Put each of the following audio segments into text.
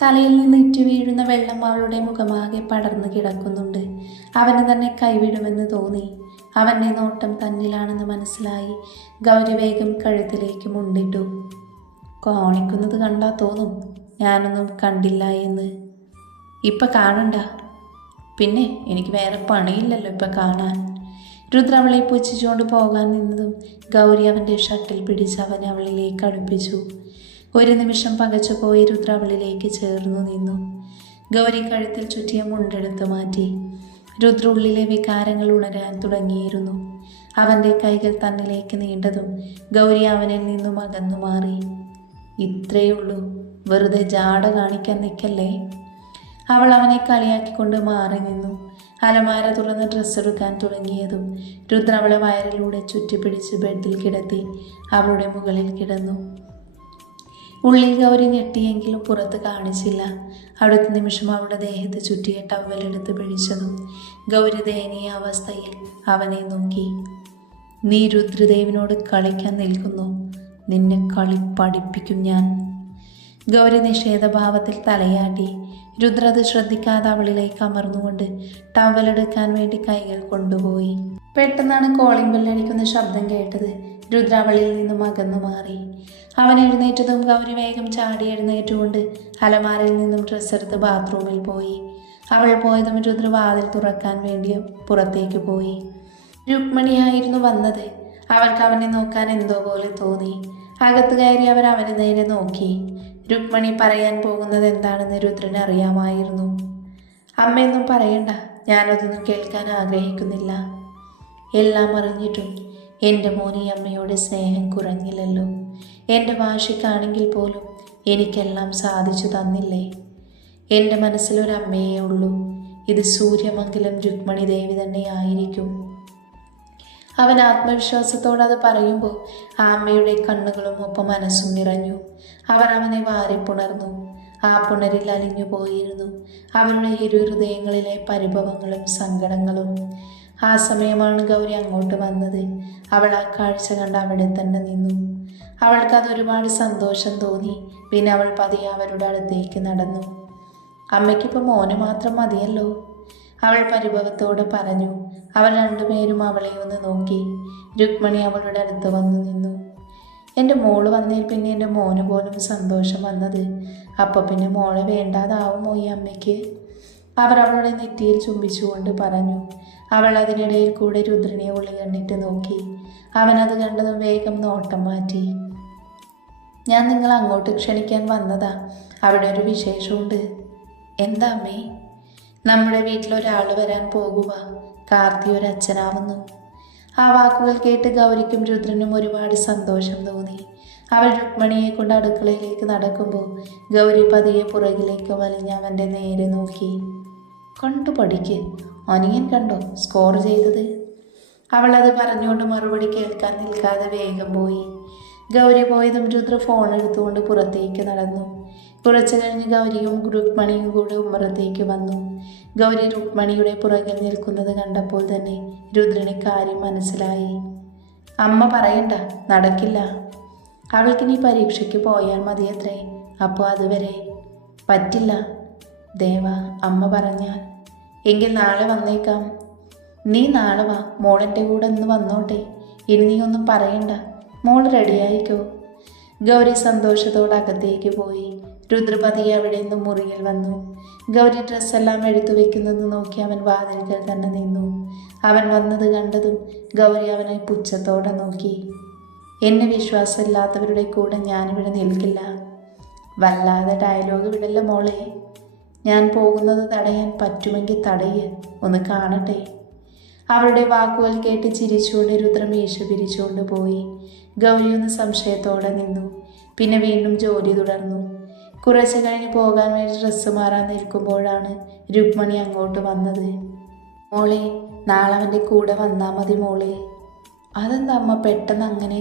തലയിൽ നിന്ന് ഇറ്റു വീഴുന്ന വെള്ളം അവളുടെ മുഖമാകെ പടർന്നു കിടക്കുന്നുണ്ട്. അവന് തന്നെ കൈവിടുമെന്ന് തോന്നി. അവൻ്റെ നോട്ടം തന്നിലാണെന്ന് മനസ്സിലായി. ഗൗരി വേഗം കഴുത്തിലേക്ക് മുണ്ടിട്ടു. കാണിക്കുന്നത് കണ്ടാൽ തോന്നും ഞാനൊന്നും കണ്ടില്ല എന്ന്. ഇപ്പം കാണണ്ട. പിന്നെ എനിക്ക് വേറെ പണിയില്ലല്ലോ ഇപ്പം കാണാൻ. രുദ്ര അവളെ പുച്ഛിച്ചുകൊണ്ട് പോകാൻ നിന്നതും ഗൗരി അവൻ്റെ ഷർട്ടിൽ പിടിച്ച് അവനെ അവളിലേക്ക് അടുപ്പിച്ചു. ഒരു നിമിഷം പകച്ചു പോയി രുദ്ര അവളിലേക്ക് ചേർന്നു നിന്നു. ഗൗരി കഴുത്തിൽ ചുറ്റിയ മുണ്ടെടുത്ത് മാറ്റി. രുദ്ര ഉള്ളിലെ വികാരങ്ങൾ ഉണരാൻ തുടങ്ങിയിരുന്നു. അവൻ്റെ കൈകൾ തന്നിലേക്ക് നീണ്ടതും ഗൗരി അവനിൽ നിന്നും അകന്നു മാറി. ഇത്രയേ ഉള്ളൂ, വെറുതെ ജാട കാണിക്കാൻ നിൽക്കല്ലേ. അവൾ അവനെ കളിയാക്കിക്കൊണ്ട് മാറി നിന്നു. അലമാര തുറന്ന് ഡ്രസ്സ് എടുക്കാൻ തുടങ്ങിയതും രുദ്ര അവളെ വയറിലൂടെ ചുറ്റിപ്പിടിച്ച് ബെഡിൽ കിടത്തി അവളുടെ മുകളിൽ കിടന്നു. ഉള്ളിൽ ഗൗരി ഞെട്ടിയെങ്കിലും പുറത്ത് കാണിച്ചില്ല. അടുത്ത നിമിഷം അവളുടെ ദേഹത്ത് ചുറ്റിയ ടവലെടുത്ത് പിടിച്ചതും ഗൗരി ദയനീയ അവസ്ഥയിൽ അവനെ നോക്കി. നീ രുദ്രദേവിനോട് കളിക്കാൻ നിൽക്കുന്നു, നിന്നെ കളി പഠിപ്പിക്കും ഞാൻ. ഗൗരി നിഷേധഭാവത്തിൽ തലയാട്ടി. രുദ്ര അത് ശ്രദ്ധിക്കാതെ അവളിലേക്ക് അമർന്നുകൊണ്ട് ടവലെടുക്കാൻ വേണ്ടി കൈകൾ കൊണ്ടുപോയി. പെട്ടെന്നാണ് കോളിംഗ് ബെല്ലടിക്കുന്ന ശബ്ദം കേട്ടത്. രുദ്ര അവളിൽ നിന്നും അകന്നു മാറി. അവൻ എഴുന്നേറ്റതും ഗൗരി വേഗം ചാടി എഴുന്നേറ്റുകൊണ്ട് അലമാരയിൽ നിന്നും ഡ്രസ്സ് എടുത്ത് ബാത്റൂമിൽ പോയി. അവൾ പോയതും രുദ്ര വാതിൽ തുറക്കാൻ വേണ്ടി പുറത്തേക്ക് പോയി. രുക്മിണിയായിരുന്നു വന്നത്. അവൾക്ക് അവനെ നോക്കാൻ എന്തോ പോലെ തോന്നി. അകത്ത് കയറി അവർ അവന് നേരെ നോക്കി. രുക്മിണി പറയാൻ പോകുന്നത് എന്താണെന്ന് രുദ്രന് അറിയാമായിരുന്നു. അമ്മയൊന്നും പറയണ്ട, ഞാനതൊന്നും കേൾക്കാൻ ആഗ്രഹിക്കുന്നില്ല. എല്ലാം അറിഞ്ഞിട്ടും എൻ്റെ മോന് ഈ അമ്മയോട് സ്നേഹം കുറഞ്ഞില്ലല്ലോ. എൻ്റെ വാശിക്കാണെങ്കിൽ പോലും എനിക്കെല്ലാം സാധിച്ചു തന്നില്ലേ. എൻ്റെ മനസ്സിലൊരമ്മയേ ഉള്ളൂ. ഇത് സൂര്യമംഗലം രുക്മിണി ദേവി തന്നെ ആയിരിക്കും. അവൻ ആത്മവിശ്വാസത്തോടെ അത് പറയുമ്പോൾ ആ അമ്മയുടെ കണ്ണുകളും ഒപ്പം മനസ്സും നിറഞ്ഞു. അവർ അവനെ വാരിപ്പുണർന്നു. ആ പുണരിൽ അലിഞ്ഞു പോയിരുന്നു അവരുടെ ഇരു ഹൃദയങ്ങളിലെ പരിഭവങ്ങളും സങ്കടങ്ങളും. ആ സമയമാണ് ഗൗരി അങ്ങോട്ട് വന്നത്. അവൾ ആ കാഴ്ച കണ്ട് അവിടെ തന്നെ നിന്നു. അവൾക്കതൊരുപാട് സന്തോഷം തോന്നി. പിന്നെ അവൾ പതിയെ അവരുടെ അടുത്തേക്ക് നടന്നു. അമ്മയ്ക്കിപ്പോൾ മോന് മാത്രം മതിയല്ലോ, അവൾ പരിഭവത്തോടെ പറഞ്ഞു. അവൾ രണ്ടുപേരും അവളെ ഒന്ന് നോക്കി. രുക്മിണി അവളുടെ അടുത്ത് വന്നു നിന്നു. എൻ്റെ മോള് വന്നതിൽ പിന്നെ എൻ്റെ മോന് പോലും സന്തോഷം വന്നത്. അപ്പം പിന്നെ മോളെ വേണ്ടാതാവുമോ ഈ അമ്മയ്ക്ക്? അവർ അവളുടെ നെറ്റിയിൽ ചുംബിച്ചുകൊണ്ട് പറഞ്ഞു. അവൾ അതിനിടയിൽ കൂടെ രുദ്രനെ ഉള്ളി കണ്ടിട്ട് നോക്കി. അവനത് കണ്ടതും വേഗം നോട്ടം മാറ്റി. ഞാൻ നിങ്ങൾ അങ്ങോട്ട് ക്ഷണിക്കാൻ വന്നതാ. അവിടെ ഒരു വിശേഷമുണ്ട്. എന്താ അമ്മേ? നമ്മുടെ വീട്ടിലൊരാൾ വരാൻ പോകുക. കാർത്തി ഒരച്ഛനാവുന്നു. ആ വാക്കുകൾ കേട്ട് ഗൗരിക്കും രുദ്രനും ഒരുപാട് സന്തോഷം തോന്നി. അവൾ രുക്മിണിയെ കൊണ്ട് അടുക്കളയിലേക്ക് നടക്കുമ്പോൾ ഗൗരി പതിയെ പുറകിലേക്ക് വലിഞ്ഞ് അവൻ്റെ നേരെ നോക്കി. കണ്ടു പഠിക്ക്, അനിയൻ കണ്ടോ സ്കോർ ചെയ്തത്? അവൾ അത് പറഞ്ഞുകൊണ്ട് മറുപടി കേൾക്കാൻ നിൽക്കാതെ വേഗം പോയി. ഗൗരി പോയതും രുദ്ര ഫോൺ എടുത്തുകൊണ്ട് പുറത്തേക്ക് നടന്നു. കുറച്ചു കഴിഞ്ഞ് ഗൗരിയും രുക്മിണിയും കൂടെ ഉമ്മറത്തേക്ക് വന്നു. ഗൗരി രുക്മിണിയുടെ പുറകിൽ നിൽക്കുന്നത് കണ്ടപ്പോൾ തന്നെ രുദ്രന് കാര്യം മനസ്സിലായി. അമ്മ പറയണ്ട, നടക്കില്ല. അവൾക്കിനി പരീക്ഷയ്ക്ക് പോയാൽ മതിയത്രേ. അപ്പോൾ അതുവരെ പറ്റില്ല. ദേവ, അമ്മ പറഞ്ഞാൽ. എങ്കിൽ നാളെ വന്നേക്കാം. നീ നാളെ വാ, മോളെൻ്റെ കൂടെ ഒന്ന് വന്നോട്ടെ. ഇനി നീ ഒന്നും പറയണ്ട, മോൾ റെഡിയായിക്കോ. ഗൗരി സന്തോഷത്തോടെ അകത്തേക്ക് പോയി. രുദ്രപതിയെ അവിടെ നിന്ന് മുറിയിൽ വന്നു. ഗൗരി ഡ്രസ്സെല്ലാം എടുത്തു വെക്കുന്നത് നോക്കി അവൻ വാതിൽക്കൽ തന്നെ നിന്നു. അവൻ വന്നത് കണ്ടതും ഗൗരി അവനെ പുച്ഛത്തോടെ നോക്കി. എന്നെ വിശ്വാസമില്ലാത്തവരുടെ കൂടെ ഞാനിവിടെ നിൽക്കില്ല. വല്ലാതെ ഡയലോഗ് വിടല്ല മോളെ. ഞാൻ പോകുന്നത് തടയാൻ പറ്റുമെങ്കിൽ തടയ്, ഒന്ന് കാണട്ടെ. അവളുടെ വാക്കുകൾ കേട്ട് ചിരിച്ചുകൊണ്ട് രുദ്രം മീശ പിരിച്ചുകൊണ്ട് പോയി. ഗൗരി ഒന്ന് സംശയത്തോടെ നിന്നു. പിന്നെ വീണ്ടും ജോലി തുടർന്നു. കുറച്ച് കഴിഞ്ഞ് പോകാൻ വേണ്ടി ഡ്രസ്സ് മാറാൻ നിൽക്കുമ്പോഴാണ് രുക്മിണി അങ്ങോട്ട് വന്നത്. മോളെ, നാളെ അവൻ്റെ കൂടെ വന്നാൽ മതി മോളെ. അതെന്താ അമ്മ പെട്ടെന്ന് അങ്ങനെ?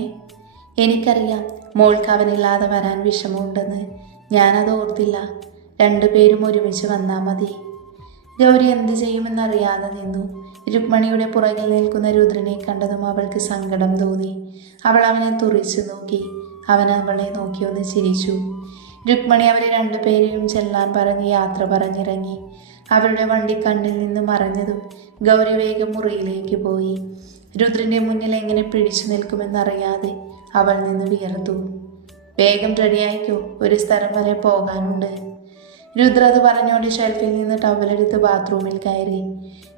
എനിക്കറിയാം മോൾക്ക് അവനില്ലാതെ വരാൻ വിഷമമുണ്ടെന്ന്. ഞാനത് ഓർത്തില്ല. രണ്ടുപേരും ഒരുമിച്ച് വന്നാൽ മതി. ഗൗരി എന്ത് ചെയ്യുമെന്നറിയാതെ നിന്നു. രുക്മിണിയുടെ പുറകിൽ നിൽക്കുന്ന രുദ്രനെ കണ്ടതും അവൾക്ക് സങ്കടം തോന്നി. അവൾ അവനെ തുറിച്ചു നോക്കി. അവൻ അവളെ നോക്കി ഒന്ന് ചിരിച്ചു. രുക്മിണി അവരെ രണ്ടുപേരെയും ചെല്ലാൻ പറഞ്ഞ് യാത്ര പറഞ്ഞിറങ്ങി. അവരുടെ വണ്ടി കണ്ണിൽ നിന്ന് മറഞ്ഞതും ഗൗരി വേഗം മുറിയിലേക്ക് പോയി. രുദ്രന്റെ മുന്നിൽ എങ്ങനെ പിടിച്ചു നിൽക്കുമെന്നറിയാതെ അവൾ നിന്ന് വിയർത്തു. വേഗം റെഡിയായിക്കോ, ഒരു സ്ഥലം വരെ പോകാനുണ്ട്. രുദ്ര അത് പറഞ്ഞുകൊണ്ട് ഷെൽഫിൽ നിന്ന് ടവലെടുത്ത് ബാത്റൂമിൽ കയറി.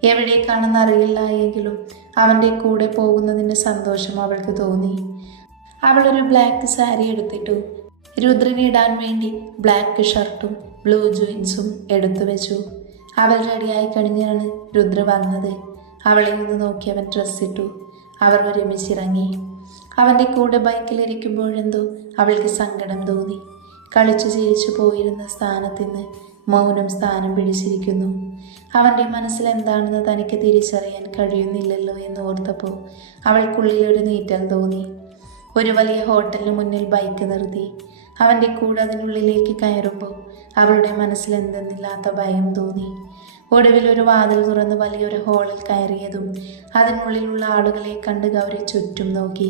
എവിടേക്കാണെന്ന് അറിയില്ല എങ്കിലും അവൻ്റെ കൂടെ പോകുന്നതിൻ്റെ സന്തോഷം അവൾക്ക് തോന്നി. അവളൊരു ബ്ലാക്ക് സാരി എടുത്തിട്ടു. രുദ്രന് ഇടാൻ വേണ്ടി ബ്ലാക്ക് ഷർട്ടും ബ്ലൂ ജീൻസും എടുത്തു വെച്ചു. അവൾ റെഡിയായി കഴിഞ്ഞാണ് രുദ്ര വന്നത്. അവളെ ഒന്ന് നോക്കി അവൻ ഡ്രസ്സിട്ടു. അവർ ഒരുമിച്ചിറങ്ങി. അവൻ്റെ കൂടെ ബൈക്കിലിരിക്കുമ്പോഴെന്തോ അവൾക്ക് സങ്കടം തോന്നി. കളിച്ചു ചിരിച്ചു പോയിരുന്ന സ്ഥാനത്ത് നിന്ന് മൗനം സ്ഥാനം പിടിച്ചിരിക്കുന്നു. അവൻ്റെ മനസ്സിൽ എന്താണെന്ന് തനിക്ക് തിരിച്ചറിയാൻ കഴിയുന്നില്ലല്ലോ എന്ന് ഓർത്തപ്പോൾ അവൾക്കുള്ളിൽ ഒരു നീറ്റൽ തോന്നി. ഒരു വലിയ ഹോട്ടലിന് മുന്നിൽ ബൈക്ക് നിർത്തി. അവൻ്റെ കൂടെ അതിനുള്ളിലേക്ക് കയറുമ്പോൾ അവളുടെ മനസ്സിൽ എന്തെന്നില്ലാത്ത ഭയം തോന്നി. ഒടുവിൽ ഒരു വാതിൽ തുറന്ന് വലിയൊരു ഹാളിൽ കയറിയതും അതിനുള്ളിലുള്ള ആളുകളെ കണ്ട് ഗൗരി ചുറ്റും നോക്കി.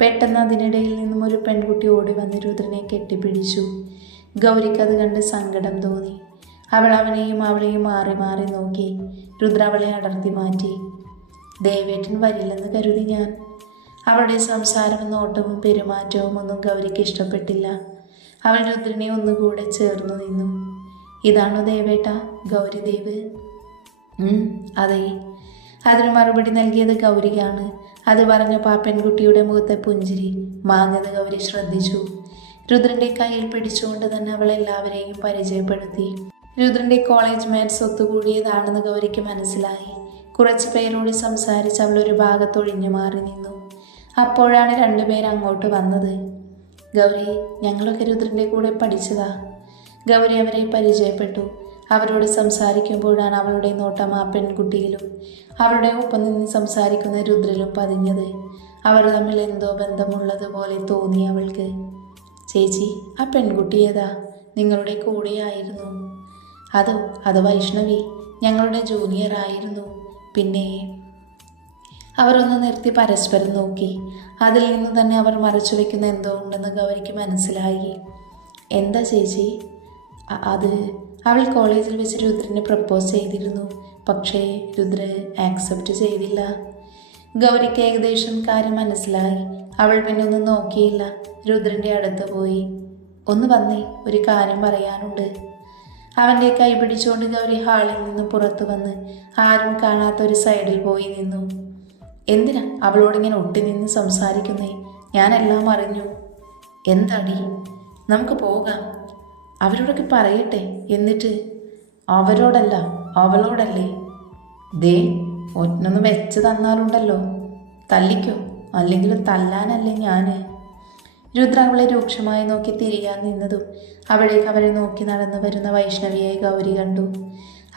പെട്ടെന്ന് അതിനിടയിൽ നിന്നും ഒരു പെൺകുട്ടി ഓടി വന്ന് രുദ്രനെ കെട്ടിപ്പിടിച്ചു. ഗൗരിക്കത് കണ്ട് സങ്കടം തോന്നി. അവൾ അവനെയും അവളെയും മാറി മാറി നോക്കി. രുദ്ര അവളെ അടർത്തി മാറ്റി. ദേവേട്ടൻ വരില്ലെന്ന് കരുതി ഞാൻ. അവളുടെ സംസാരവും നോട്ടവും പെരുമാറ്റവും ഒന്നും ഗൗരിക്ക് ഇഷ്ടപ്പെട്ടില്ല. അവൾ രുദ്രനെ ഒന്നുകൂടെ ചേർന്നു നിന്നു. ഇതാണോ ദേവേട്ട, ഗൗരിദേവ്? അതെ. അതിന് മറുപടി നൽകിയത് ഗൗരിയാണ്. അത് പറഞ്ഞപ്പോൾ ആ പെൺകുട്ടിയുടെ മുഖത്തെ പുഞ്ചിരി മാഞ്ഞത് ഗൗരി ശ്രദ്ധിച്ചു. രുദ്രന്റെ കയ്യിൽ പിടിച്ചുകൊണ്ട് തന്നെ അവൾ എല്ലാവരെയും പരിചയപ്പെടുത്തി. രുദ്രന്റെ കോളേജ് മേറ്റ്സ് ഒത്തുകൂടിയതാണെന്ന് ഗൗരിക്ക് മനസ്സിലായി. കുറച്ചു പേരോട് സംസാരിച്ച് അവൾ ഒരു ഭാഗത്തൊഴിഞ്ഞു മാറി നിന്നു. അപ്പോഴാണ് രണ്ടുപേർ അങ്ങോട്ട് വന്നത്. ഗൗരി, ഞങ്ങളൊക്കെ രുദ്രന്റെ കൂടെ പഠിച്ചതാ. ഗൗരി അവരെ പരിചയപ്പെട്ടു. അവരോട് സംസാരിക്കുമ്പോഴാണ് അവളുടെ നോട്ടം ആ പെൺകുട്ടിയിലും അവളുടെ ഒപ്പം നിന്ന് സംസാരിക്കുന്ന രുദ്രയിലും പതിഞ്ഞത്. അവർ തമ്മിൽ എന്തോ ബന്ധമുള്ളതുപോലെ തോന്നി അവൾക്ക്. ചേച്ചി, ആ പെൺകുട്ടി ഏതാ? നിങ്ങളുടെ കൂടെയായിരുന്നു? അത് വൈഷ്ണവി, ഞങ്ങളുടെ ജൂനിയർ ആയിരുന്നു. പിന്നെ അവരൊന്ന് നിർത്തി പരസ്പരം നോക്കി. അതിൽ നിന്ന് തന്നെ അവർ മറച്ചു വയ്ക്കുന്ന എന്തോ ഉണ്ടെന്ന് ഗൗരിക്ക് മനസ്സിലായി. എന്താ ചേച്ചി? അത് അവൾ കോളേജിൽ വെച്ച് രുദ്രനെ പ്രപ്പോസ് ചെയ്തിരുന്നു. പക്ഷേ രുദ്ര ആക്സെപ്റ്റ് ചെയ്തില്ല. ഗൗരിക്ക് ഏകദേശം കാര്യം മനസ്സിലായി. അവൾ പിന്നെ ഒന്നും നോക്കിയില്ല. രുദ്രൻ്റെ അടുത്ത് പോയി. ഒന്ന് വന്നേ, ഒരു കാര്യം പറയാനുണ്ട്. അവൻ്റെ കൈ പിടിച്ചുകൊണ്ട് ഗൗരി ഹാളിൽ നിന്ന് പുറത്തു വന്ന് ആരും കാണാത്ത ഒരു സൈഡിൽ പോയി നിന്നു. എന്തിനാ അവളോടിങ്ങനെ ഒട്ടി നിന്ന് സംസാരിക്കുന്നേ? ഞാനെല്ലാം അറിഞ്ഞു. എന്താടി? നമുക്ക് പോകാം. അവരോടൊക്കെ പറയട്ടെ. എന്നിട്ട്? അവരോടല്ല, അവളോടല്ലേ. ദേ, ഒന്നൊന്ന് വെച്ച് തന്നാലുണ്ടല്ലോ. തല്ലിക്കോ, അല്ലെങ്കിലും തല്ലാനല്ലേ ഞാൻ. രുദ്ര അവളെ രൂക്ഷമായി നോക്കി തിരിയാൻ നിന്നതും അവളേക്ക് അവരെ നോക്കി നടന്നു വരുന്ന വൈഷ്ണവിയെ ഗൗരി കണ്ടു.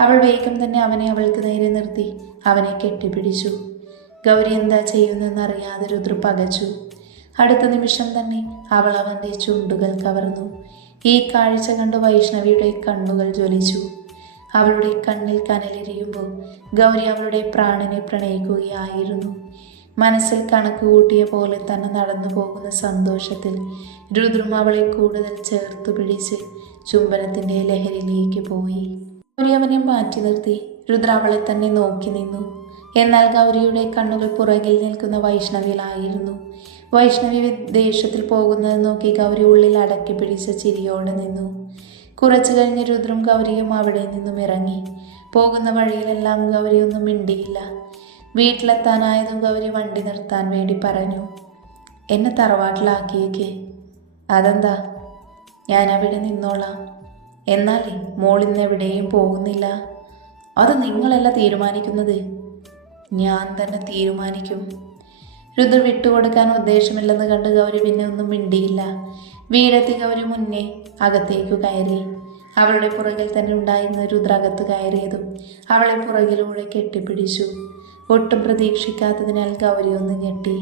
അവൾ വേഗം തന്നെ അവനെ അവൾക്ക് നേരെ നിർത്തി അവനെ കെട്ടിപ്പിടിച്ചു. ഗൗരി എന്താ ചെയ്യുന്നതെന്നറിയാതെ രുദ്ര പകച്ചു. അടുത്ത നിമിഷം തന്നെ അവൾ അവൻ്റെ ചുണ്ടുകൾ കവർന്നു. ഈ കാഴ്ച കണ്ട് വൈഷ്ണവിയുടെ കണ്ണുകൾ ജ്വലിച്ചു. അവളുടെ കണ്ണിൽ കനലെരിയുമ്പോൾ ഗൗരി അവളുടെ പ്രാണനെ പ്രണയിക്കുകയായിരുന്നു. മനസ്സിൽ കണക്ക് കൂട്ടിയ പോലെ തന്നെ നടന്നു പോകുന്ന സന്തോഷത്തിൽ രുദ്രം അവളെ കൂടുതൽ ചേർത്തു പിടിച്ച് ചുംബനത്തിൻ്റെ ലഹരിയിലേക്ക് പോയി. ഗൗരി അവനെ മാറ്റി നിർത്തി. രുദ്ര അവളെ തന്നെ നോക്കി നിന്നു. എന്നാൽ ഗൗരിയുടെ കണ്ണുകൾ പുറകിൽ നിൽക്കുന്ന വൈഷ്ണവിയിലായിരുന്നു. വൈഷ്ണവി ദേഷ്യത്തിൽ പോകുന്നത് നോക്കി ഗൗരി ഉള്ളിൽ അടക്കി പിടിച്ച ചിരിയോടെ നിന്നു. കുറച്ചു കഴിഞ്ഞ് രുദ്രം ഗൗരിയും അവിടെ നിന്നും ഇറങ്ങി. പോകുന്ന വഴിയിലെല്ലാം ഗൗരി ഒന്നും മിണ്ടിയില്ല. വീട്ടിലെത്താനായതും ഗൗരി വണ്ടി നിർത്താൻ വേണ്ടി പറഞ്ഞു. എന്നെ തറവാട്ടിലാക്കിയേക്ക്. അതെന്താ? ഞാൻ അവിടെ നിന്നോളാം. എന്നാലേ മോളിന്ന് എവിടെയും പോകുന്നില്ല. അത് നിങ്ങളല്ല തീരുമാനിക്കുന്നത്. ഞാൻ തന്നെ തീരുമാനിക്കും. രുദ്ര വിട്ടുകൊടുക്കാൻ ഉദ്ദേശമില്ലെന്ന് കണ്ട് ഗൗരി പിന്നെ ഒന്നും മിണ്ടിയില്ല. വീടെത്തി ഗൗരി മുന്നേ അകത്തേക്കു കയറി. അവളുടെ പുറകിൽ തന്നെ ഉണ്ടായിരുന്ന രുദ്ര അകത്ത് കയറിയതും അവളെ പുറകിലൂടെ കെട്ടിപ്പിടിച്ചു. ഒട്ടും പ്രതീക്ഷിക്കാത്തതിനാൽ ഗൗരി ഒന്ന് ഞെട്ടി.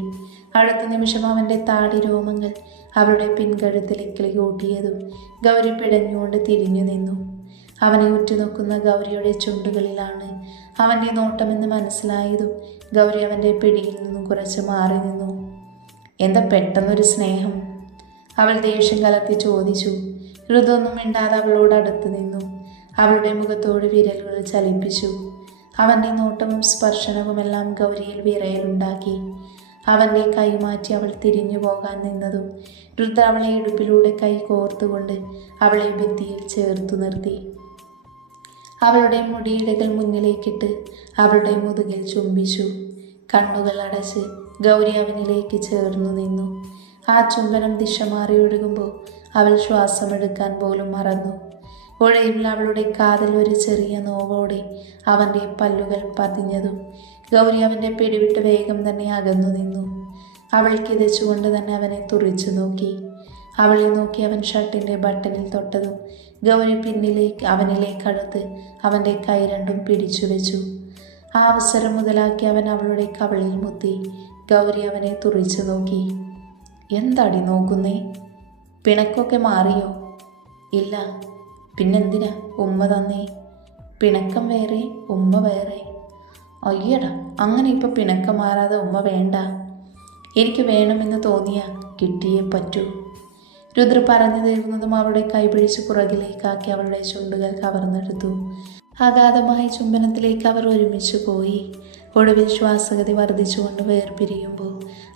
അടുത്ത നിമിഷം അവൻ്റെ താടി രോമങ്ങൾ അവളുടെ പിൻകഴുത്തിലേക്ക് കൂട്ടിയതും ഗൗരി പിടഞ്ഞുകൊണ്ട് തിരിഞ്ഞു നിന്നു. അവനെ ഉറ്റുനോക്കുന്ന ഗൗരിയുടെ ചുണ്ടുകളിലാണ് അവൻ്റെ നോട്ടമെന്ന് മനസ്സിലായതും ഗൗരി അവൻ്റെ പിടിയിൽ നിന്നും കുറച്ച് മാറി നിന്നു. എന്താ പെട്ടെന്നൊരു സ്നേഹം? അവൾ ദേഷ്യം കലർത്തി ചോദിച്ചു. ഋതൊന്നും മിണ്ടാതെ അവളോട് അടുത്ത് നിന്നു. അവളുടെ മുഖത്തോട് വിരലുകൾ ചലിപ്പിച്ചു. അവൻ്റെ നോട്ടവും സ്പർശനവുമെല്ലാം ഗൗരിയിൽ വിറയലുണ്ടാക്കി. അവൻ്റെ കൈ മാറ്റി അവൾ തിരിഞ്ഞു പോകാൻ നിന്നതും രുദ്ര അവളെ ഇടുപ്പിലൂടെ കൈ കോർത്തുകൊണ്ട് അവളെ ഭിത്തിയിൽ ചേർത്തു നിർത്തി. അവളുടെ മുടിയിഴകൾ മുന്നിലേക്കിട്ട് അവളുടെ മുതുകിൽ ചുംബിച്ചു. കണ്ണുകൾ അടച്ച് ഗൗരി അവനിലേക്ക് ചേർന്നു നിന്നു. ആ ചുംബനം ദിശ മാറി ഒഴുകുമ്പോൾ അവൾ ശ്വാസമെടുക്കാൻ പോലും മറന്നു. ഒഴയിൽ അവളുടെ കാതിൽ ഒരു ചെറിയ നോവോടെ അവൻ്റെ പല്ലുകൾ പതിഞ്ഞതും ഗൗരി അവൻ്റെ പിടിവിട്ട് വേഗം തന്നെ അകന്നു നിന്നു. അവൾ കിതച്ചുകൊണ്ട് തന്നെ അവനെ തുറിച്ചു നോക്കി. അവളെ നോക്കി അവൻ ഷർട്ടിൻ്റെ ബട്ടണിൽ തൊട്ടതും ഗൗരി അവനിലേക്ക് അടുത്ത് അവൻ്റെ കൈ രണ്ടും പിടിച്ചു വെച്ചു. ആ അവസരം മുതലാക്കി അവൻ അവളുടെ കവിളിൽ മുത്തി. ഗൗരി അവനെ തുറിച്ചു നോക്കി. എന്താടി നോക്കുന്നേ? പിണക്കൊക്കെ മാറിയോ? ഇല്ല. പിന്നെന്തിനാ ഉമ്മ തന്നേ? പിണക്കം വേറെ ഉമ്മ വേറെ. അയ്യടാ, അങ്ങനെ ഇപ്പം പിണക്കം മാറാതെ ഉമ്മ വേണ്ട. എനിക്ക് വേണമെന്ന് തോന്നിയാ കിട്ടിയേ പറ്റൂ. രുദ്ര പറഞ്ഞു തീർന്നതും അവളുടെ കൈപിടിച്ച് പുറകിലേക്കാക്കി അവളുടെ ചുണ്ടുകൾ കവർന്നെടുത്തു. അഗാധമായ ചുംബനത്തിലേക്ക് അവർ ഒരുമിച്ച് പോയി. ഒടുവിൽ ശ്വാസഗതി വർദ്ധിച്ചുകൊണ്ട് വേർപിരിയുമ്പോൾ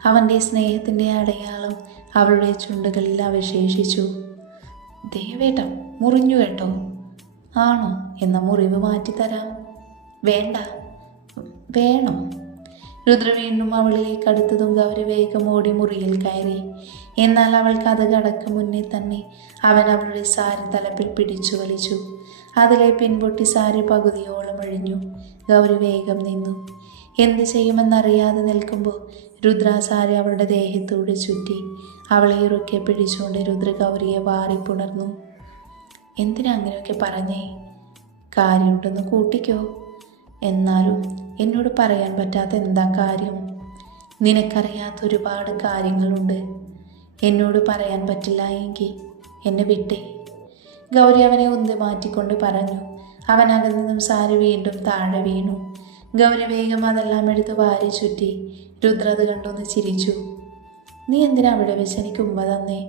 അവൻ്റെ സ്നേഹത്തിൻ്റെ അടയാളം അവളുടെ ചുണ്ടുകളിൽ അവശേഷിച്ചു. ദേവേട്ട മുറിഞ്ഞു കേട്ടോ. ആണോ? എന്ന മുറിവ് മാറ്റിത്തരാം. വേണ്ട. വേണം. രുദ്ര വീണ്ടും അവളിലേക്ക് അടുത്തതും ഗൗരി വേഗം ഓടി മുറിയിൽ കയറി. എന്നാൽ അവൾക്ക് അത് കടക്കും മുന്നേ തന്നെ അവൻ അവളുടെ സാരി തലപ്പിൽ പിടിച്ചു വലിച്ചു. അതിലെ പിൻപൊട്ടി സാരി പകുതിയോളം അഴിഞ്ഞു. ഗൗരി വേഗം നിന്നു. എന്ത് ചെയ്യുമെന്നറിയാതെ നിൽക്കുമ്പോൾ രുദ്ര സാരി അവളുടെ ദേഹത്തോട് ചുറ്റി. അവളെ ഇറുക്കെ പിടിച്ചുകൊണ്ട് രുദ്ര ഗൗരിയെ വാരിപ്പുണർന്നു. എന്തിനാ അങ്ങനെയൊക്കെ പറഞ്ഞേ? കാര്യമുണ്ടെന്ന് കൂട്ടിക്കോ. എന്നാലും എന്നോട് പറയാൻ പറ്റാത്ത എന്താ കാര്യം? നിനക്കറിയാത്ത ഒരുപാട് കാര്യങ്ങളുണ്ട്. എന്നോട് പറയാൻ പറ്റില്ല എങ്കിൽ എന്നെ വിട്ടേ. ഗൗരി അവനെ ഉന്തി മാറ്റിക്കൊണ്ട് പറഞ്ഞു. അവൻ അകന്നതും സാരി വീണ്ടും താഴെ വീണു. ഗൗരി വേഗം അതെല്ലാം എടുത്ത് വാരി ചുറ്റി. രുദ്ര അത് കണ്ടൊന്ന് ചിരിച്ചു. നീ എന്തിനാ അവിടെ വെച്ച് എനിക്ക് ഉമ്മ തന്നേ?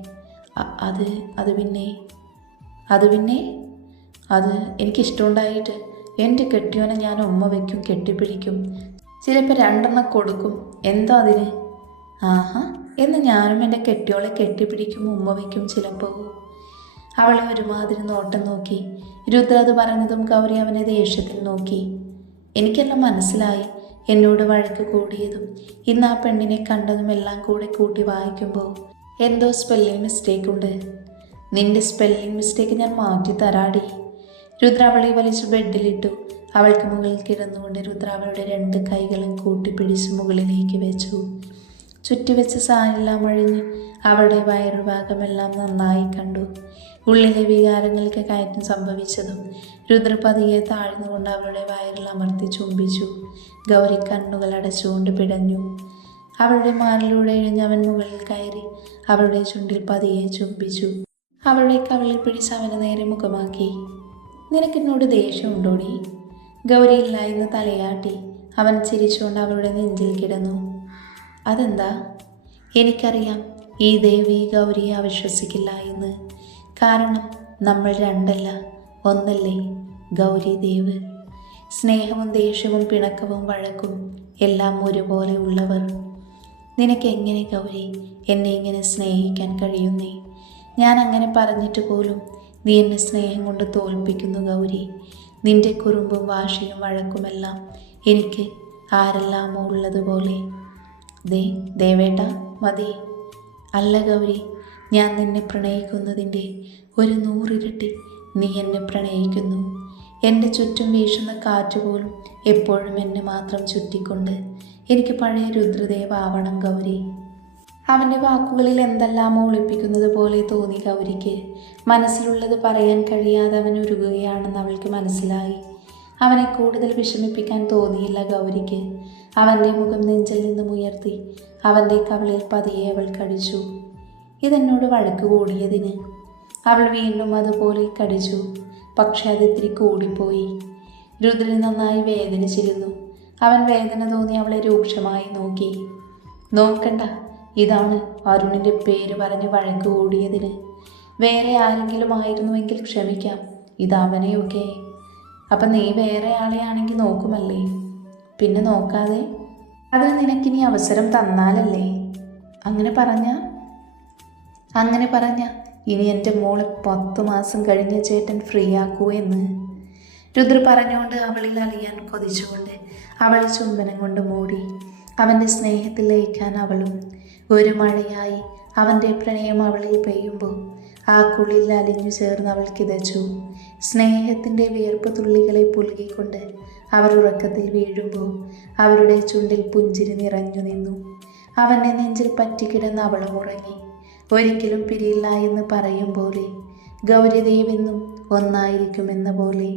അത് പിന്നെ അത് എനിക്കിഷ്ടമുണ്ടായിട്ട് എൻ്റെ കെട്ടിയോനെ ഞാൻ ഉമ്മ വയ്ക്കും, കെട്ടിപ്പിടിക്കും, ചിലപ്പോൾ 2 കൊടുക്കും. എന്താ അതിന്? ആഹാ, എന്ന് ഞാനും എൻ്റെ കെട്ടിയോളെ കെട്ടിപ്പിടിക്കും, ഉമ്മ വയ്ക്കും ചിലപ്പോൾ. അവളെ ഒരുമാതിരി നോട്ടം നോക്കി. രുദ്ര അത് പറഞ്ഞതും ഗൗരി അവനെ ദേഷ്യത്തിൽ നോക്കി. എനിക്കെല്ലാം മനസ്സിലായി. എന്നോട് വഴക്ക് കൂടിയതും ഇന്ന് ആ പെണ്ണിനെ കണ്ടതും എല്ലാം കൂടെ കൂട്ടി വായിക്കുമ്പോൾ എന്തോ സ്പെല്ലിംഗ് മിസ്റ്റേക്ക് ഉണ്ട്. നിന്റെ സ്പെല്ലിംഗ് മിസ്റ്റേക്ക് ഞാൻ മാറ്റി തരാടി. രുദ്ര അവളെ വലിച്ച് ബെഡിലിട്ടു. അവൾക്ക് മുകളിൽ കിടന്നുകൊണ്ട് രുദ്ര അവളുടെ 2 കൈകളും കൂട്ടിപ്പിടിച്ച് മുകളിലേക്ക് വെച്ചു. ചുറ്റിവെച്ച സാരെല്ലാം അഴിഞ്ഞ് അവളുടെ വയറുഭാഗമെല്ലാം നന്നായി കണ്ടു. ഉള്ളിലെ വികാരങ്ങൾക്ക് കയറ്റം സംഭവിച്ചതും രുദ്ര പതിയെ താഴ്ന്നുകൊണ്ട് അവളുടെ വയറിൽ അമർത്തി ചുംബിച്ചു. ഗൗരി കണ്ണുകൾ അടച്ചുകൊണ്ട് പിടഞ്ഞു. അവളുടെ മാറിലൂടെ ഇഴഞ്ഞവൻ മുകളിൽ കയറി അവളുടെ ചുണ്ടിൽ പതിയെ ചുംബിച്ചു. അവളുടെ കവിളിൽ പിടിച്ച് അവന് നേരെ മുഖമാക്കി. നിനക്കെന്നോട് ദേഷ്യമുണ്ടോടി? ഗൗരി ഇല്ല എന്ന് തലയാട്ടി. അവൻ ചിരിച്ചുകൊണ്ട് അവളുടെ നെഞ്ചിൽ കിടന്നു. അതെന്താ? എനിക്കറിയാം ഈ ദേവി ഗൗരിയെ അവിശ്വസിക്കില്ല എന്ന്. കാരണം നമ്മൾ 2 അല്ല 1 അല്ലേ ഗൗരി ദേവ്. സ്നേഹവും ദേഷ്യവും പിണക്കവും വഴക്കും എല്ലാം ഒരുപോലെ ഉള്ളവർ. നിനക്കെങ്ങനെ ഗൗരി എന്നെ ഇങ്ങനെ സ്നേഹിക്കാൻ കഴിയുന്നേ? ഞാൻ അങ്ങനെ പറഞ്ഞിട്ട് പോലും നീ എന്നെ സ്നേഹം കൊണ്ട് തോൽപ്പിക്കുന്നു ഗൗരി. നിന്റെ കുറുമ്പും വാശിയും വഴക്കുമെല്ലാം എനിക്ക് ആരെല്ലാമോ ഉള്ളതുപോലെ. ദേവേട്ട മതി. അല്ല ഗൗരി, ഞാൻ നിന്നെ പ്രണയിക്കുന്നതിൻ്റെ 100 ഇരട്ടി നീ എന്നെ പ്രണയിക്കുന്നു. എൻ്റെ ചുറ്റും വീശുന്ന കാറ്റുപോലും എപ്പോഴും എന്നെ മാത്രം ചുറ്റിക്കൊണ്ട് എനിക്ക് പഴയ രുദ്രദേവാവണം ഗൗരി. അവൻ്റെ വാക്കുകളിൽ എന്തെല്ലാമോ ഒളിപ്പിക്കുന്നത് പോലെ തോന്നി ഗൗരിക്ക്. മനസ്സിലുള്ളത് പറയാൻ കഴിയാതെ അവൻ ഉരുകുകയാണെന്ന് അവൾക്ക് മനസ്സിലായി. അവനെ കൂടുതൽ വിഷമിപ്പിക്കാൻ തോന്നിയില്ല ഗൗരിക്ക്. അവൻ്റെ മുഖം നെഞ്ചിൽ നിന്നും ഉയർത്തി അവൻ്റെ കവിളിൽ പതിയെ അവൾ കടിച്ചു. ഇതെന്നോട് വഴക്ക് കൂടിയതിന്. അവൾ വീണ്ടും അതുപോലെ കടിച്ചു. പക്ഷെ അതിത്തിരി കൂടിപ്പോയി. രുദ്രന് നന്നായി വേദനിച്ചിരുന്നു. അവൻ വേദന തോന്നി അവളെ രൂക്ഷമായി നോക്കി. നോക്കണ്ട, ഇതാണ് അരുണിൻ്റെ പേര് പറഞ്ഞ് വഴക്ക് കൂടിയതിന്. വേറെ ആരെങ്കിലും ആയിരുന്നുവെങ്കിൽ ക്ഷമിക്കാം, ഇത് അവനെയൊക്കെ. അപ്പം നീ വേറെ ആളെയാണെങ്കിൽ നോക്കുമല്ലേ? പിന്നെ നോക്കാതെ? അതിന് നിനക്കിനി അവസരം തന്നാലല്ലേ? അങ്ങനെ പറഞ്ഞ ഇനി എൻ്റെ മോളെ 10 മാസം കഴിഞ്ഞ് ചേട്ടൻ ഫ്രീ ആക്കൂ എന്ന് രുദ്ര പറഞ്ഞുകൊണ്ട് അവളിൽ അലിയാൻ കൊതിച്ചുകൊണ്ട് അവളെ ചുംബനം കൊണ്ട് മൂടി. അവൻ്റെ സ്നേഹത്തിൽ ലയിക്കാൻ അവളും. ഒരു മഴയായി അവൻ്റെ പ്രണയം അവളിൽ പെയ്യുമ്പോൾ ആ കുളിൽ അലിഞ്ഞു ചേർന്ന് അവൾ കിതച്ചു. സ്നേഹത്തിൻ്റെ വിയർപ്പ് തുള്ളികളെ പുലുകിക്കൊണ്ട് അവർ ഉറക്കത്തിൽ വീഴുമ്പോൾ അവരുടെ ചുണ്ടിൽ പുഞ്ചിരി നിറഞ്ഞു നിന്നു. അവൻ്റെ നെഞ്ചിൽ പറ്റിക്കിടന്ന് അവളും ഉറങ്ങി. ഒരിക്കലും പിരിയില്ല എന്ന് പറയും പോലെ, ഗൗരിദേവെന്നും ഒന്നായിരിക്കുമെന്ന പോലെ.